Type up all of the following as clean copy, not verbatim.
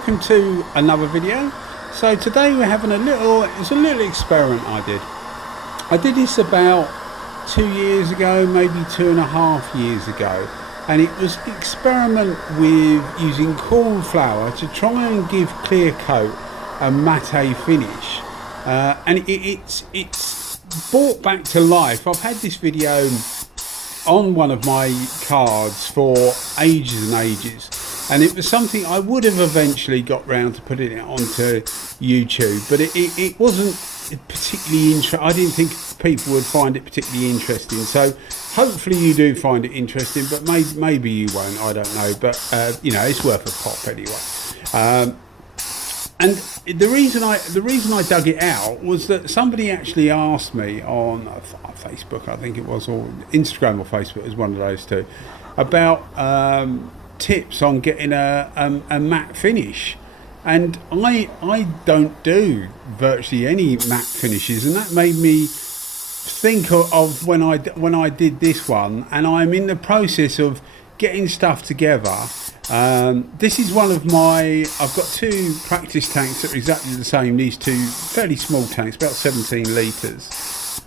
welcome to another video. So today we're having it's a little experiment I did this about 2 years ago, maybe 2.5 years ago, and it was an experiment with using corn flour to try and give clear coat a matte finish, and it's brought back to life. I've had this video on one of my cards for ages and ages, and it was something I would have eventually got round to putting it onto YouTube, but it wasn't particularly interesting. I didn't think people would find it particularly interesting, so hopefully you do find it interesting, but maybe you won't, I don't know, but you know, it's worth a pop anyway. And the reason I dug it out was that somebody actually asked me on Facebook, I think it was, or Instagram or Facebook, it was one of those two, about tips on getting a matte finish. And I don't do virtually any matte finishes, and that made me think of when I did this one, and I'm in the process of getting stuff together. This is one of I've got two practice tanks that are exactly the same, these two fairly small tanks, about 17 litres.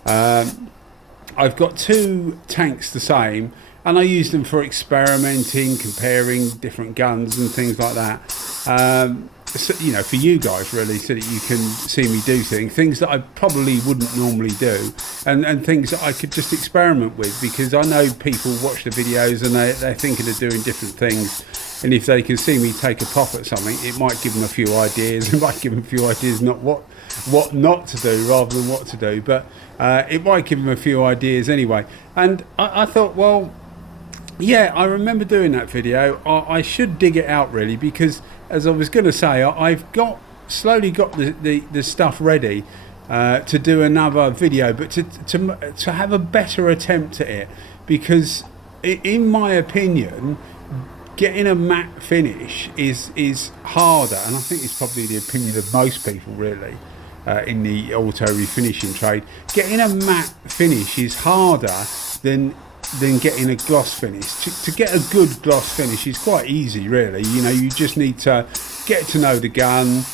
I've got two tanks the same, and I use them for experimenting, comparing different guns and things like that. So, you know, for you guys really, so that you can see me do things that I probably wouldn't normally do, and things that I could just experiment with, because I know people watch the videos and they're thinking of doing different things, and if they can see me take a pop at something, it might give them a few ideas. It might give them a few ideas, not what not to do rather than what to do, but it might give them a few ideas anyway. And I thought, well, yeah, I remember doing that video. I should dig it out really, because as I was going to say, I've slowly got the stuff ready to do another video, but to have a better attempt at it, because in my opinion, getting a matte finish is harder, and I think it's probably the opinion of most people really in the auto refinishing trade. Getting a matte finish is harder than getting a gloss finish. To get a good gloss finish is quite easy really. You know, you just need to get to know the gun,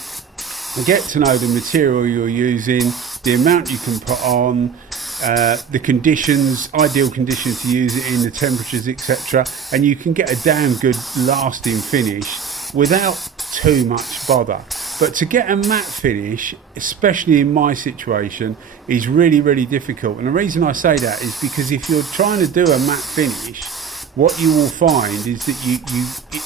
get to know the material you're using, the amount you can put on, the conditions, ideal conditions to use it in, the temperatures, etc., and you can get a damn good lasting finish without too much bother. But to get a matte finish, especially in my situation, is really, really difficult. And the reason I say that is because if you're trying to do a matte finish, what you will find is that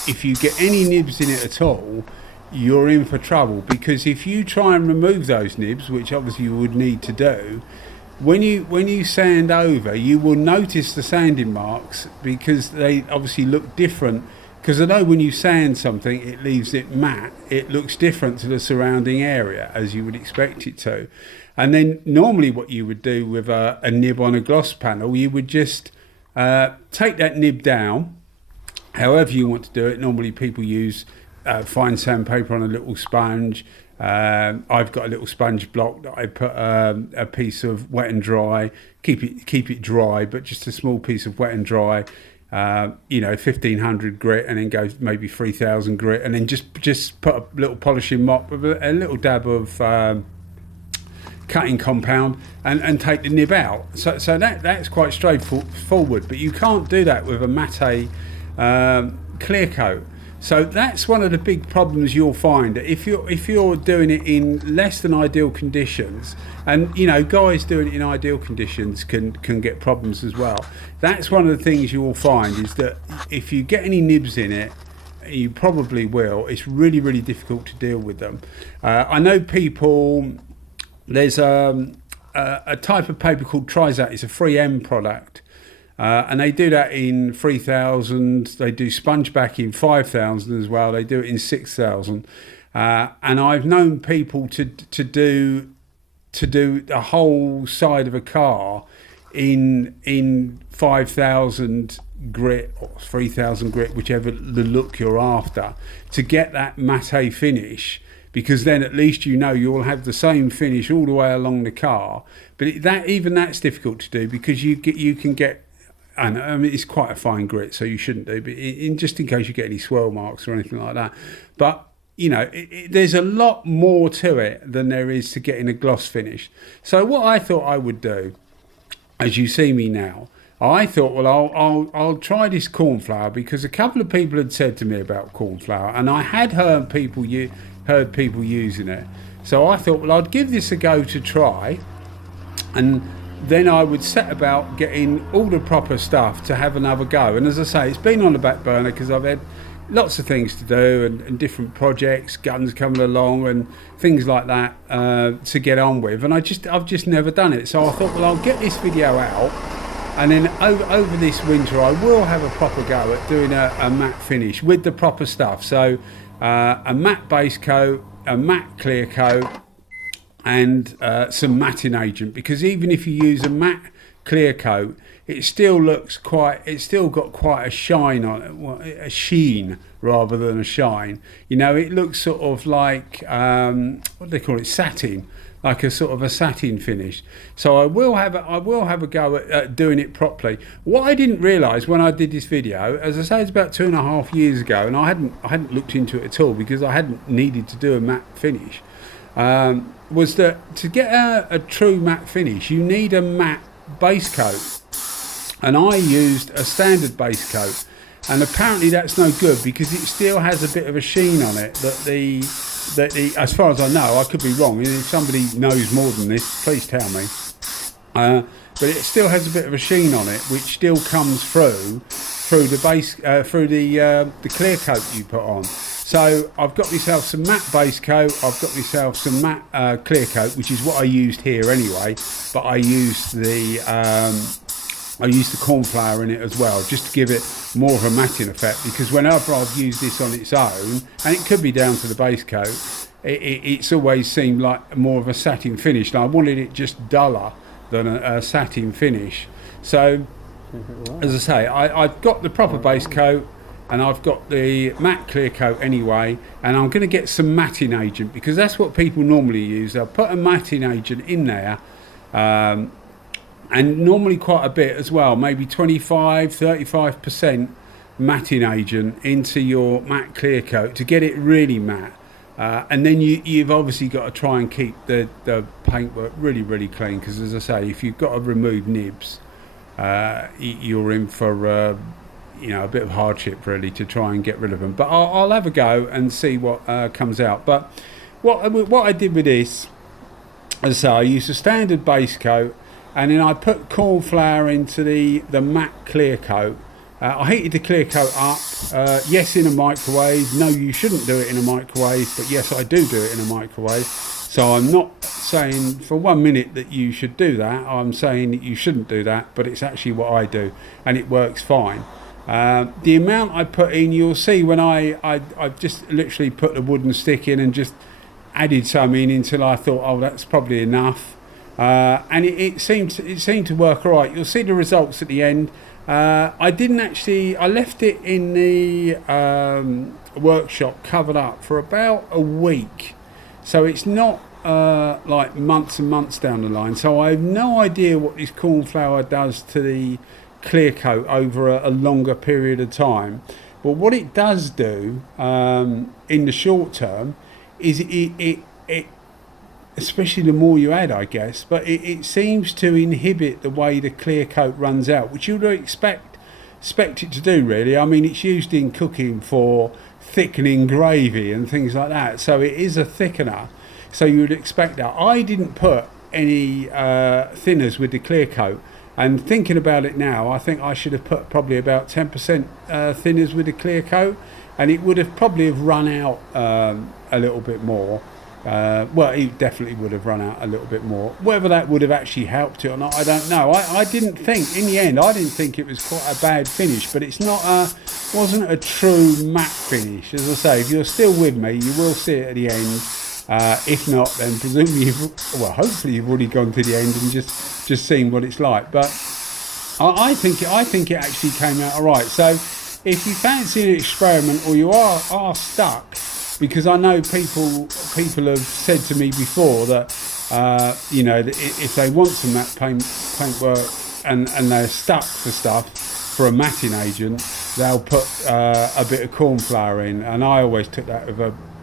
if you get any nibs in it at all, you're in for trouble. Because if you try and remove those nibs, which obviously you would need to do, when you sand over, you will notice the sanding marks, because they obviously look different. Because I know when you sand something, it leaves it matte, it looks different to the surrounding area, as you would expect it to. And then normally what you would do with a nib on a gloss panel, you would just take that nib down, however you want to do it. Normally people use fine sandpaper on a little sponge. I've got a little sponge block that I put a piece of wet and dry, keep it dry, but just a small piece of wet and dry, you know, 1500 grit, and then go maybe 3000 grit, and then just put a little polishing mop with a little dab of cutting compound, and take the nib out. So that's quite straightforward, but you can't do that with a matte clear coat. So that's one of the big problems you'll find. If you're doing it in less than ideal conditions, and you know, guys doing it in ideal conditions can get problems as well. That's one of the things you will find, is that if you get any nibs in it, you probably will, it's really, really difficult to deal with them. I know people, there's a type of paper called Trizat. It's a 3M product. And they do that in 3000. They do sponge back in 5000 as well. They do it in 6000. And I've known people to do the whole side of a car in 5000 grit or 3000 grit, whichever the look you're after, to get that matte finish. Because then at least you know you'll have the same finish all the way along the car. But even that's difficult to do, because you can get, and I mean, it's quite a fine grit, so you shouldn't do, but just in case you get any swirl marks or anything like that. But you know, there's a lot more to it than there is to getting a gloss finish. So what I thought I would do, as you see me now, I thought, well, I'll try this cornflower, because a couple of people had said to me about cornflower, and I had heard people using it. So I thought, well, I'd give this a go to try, and then I would set about getting all the proper stuff to have another go. And as I say, it's been on the back burner because I've had lots of things to do, and different projects, guns coming along and things like that to get on with, and I've just never done it. So I thought, well, I'll get this video out, and then over this winter I will have a proper go at doing a matte finish with the proper stuff. So a matte base coat, a matte clear coat, and some matting agent, because even if you use a matte clear coat, it still got quite a shine on it, well, a sheen rather than a shine. You know, it looks sort of like what do they call it, satin, like a sort of a satin finish. So I will have a go at doing it properly. What I didn't realise when I did this video, as I say, it's about 2.5 years ago, and I hadn't looked into it at all because I hadn't needed to do a matte finish. Was that to get a true matte finish, you need a matte base coat, and I used a standard base coat, and apparently that's no good because it still has a bit of a sheen on it that the as far as I know, I could be wrong, and if somebody knows more than this, please tell me, but it still has a bit of a sheen on it which still comes through the base through the clear coat you put on. So I've got myself some matte base coat, I've got myself some matte clear coat, which is what I used here anyway, but I used the cornflower in it as well, just to give it more of a matting effect, because whenever I've used this on its own, and it could be down to the base coat, it's always seemed like more of a satin finish, and I wanted it just duller than a satin finish. So, as I say, I've got the proper base coat, and I've got the matte clear coat anyway, and I'm going to get some matting agent, because that's what people normally use. They'll put a matting agent in there, and normally quite a bit as well, maybe 25-35% matting agent into your matte clear coat to get it really matte. And then you've obviously got to try and keep the paintwork really clean, because as I say, if you've got to remove nibs, you're in for you know, a bit of hardship really to try and get rid of them. But I'll have a go and see what comes out. But what I did with this, as I say, I used a standard base coat, and then I put cornflower into the matte clear coat. I heated the clear coat up, yes, in a microwave. No, you shouldn't do it in a microwave, but yes, I do it in a microwave. So I'm not saying for 1 minute that you should do that. I'm saying that you shouldn't do that, but it's actually what I do, and it works fine. The amount I put in, you'll see when I just literally put the wooden stick in and just added some in until I thought, oh, that's probably enough. And it seemed to work all right. You'll see the results at the end. I left it in the workshop covered up for about a week, so it's not like months and months down the line. So I have no idea what this cornflower does to the clear coat over a longer period of time. But what it does do in the short term is it especially the more you add, I guess, but it seems to inhibit the way the clear coat runs out, which you would expect it to do, really. I mean, it's used in cooking for thickening gravy and things like that, so it is a thickener, so you would expect that. I didn't put any thinners with the clear coat, and thinking about it now, I think I should have put probably about 10% thinners with the clear coat, and it would have probably run out a little bit more. Well, it definitely would have run out a little bit more. Whether that would have actually helped it or not, I don't know. I didn't think, in the end, I didn't think it was quite a bad finish, but it's wasn't a true matte finish. As I say, if you're still with me, you will see it at the end. If not, then presumably hopefully you've already gone to the end and just seen what it's like. But I think it actually came out all right. So if you fancy an experiment, or you are stuck, because I know people have said to me before that you know, that if they want some matte paintwork and they're stuck for stuff for a matting agent, they'll put a bit of cornflower in, and I always took that with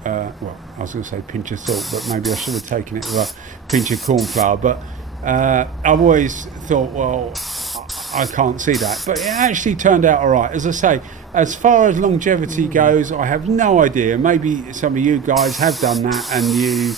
well, I was going to say pinch of salt, but maybe I should have taken it with a pinch of corn flour. But I've always thought, well, I can't see that. But it actually turned out all right. As I say, as far as longevity goes, I have no idea. Maybe some of you guys have done that, and you,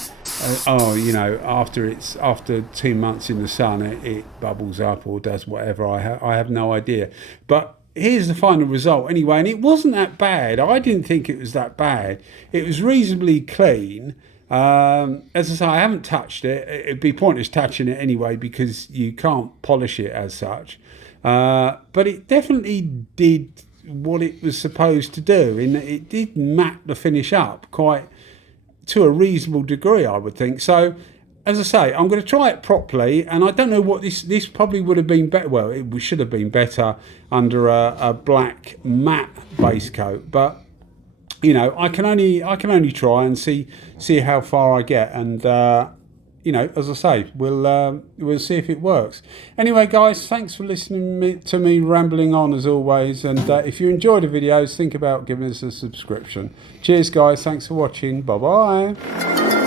after 2 months in the sun, it bubbles up or does whatever. I have no idea. But here's the final result anyway, and it wasn't that bad. I didn't think it was that bad. It was reasonably clean. As I say, I haven't touched it. It'd be pointless touching it anyway because you can't polish it as such. But it definitely did what it was supposed to do, in that it did matte the finish up quite to a reasonable degree, I would think. So, as I say, I'm going to try it properly, and I don't know what this probably would have been better. Well, it should have been better under a black matte base coat, but you know, I can only try and see how far I get, and as I say, we'll see if it works. Anyway, guys, thanks for listening to me rambling on as always, and if you enjoy the videos, think about giving us a subscription. Cheers, guys. Thanks for watching. Bye bye.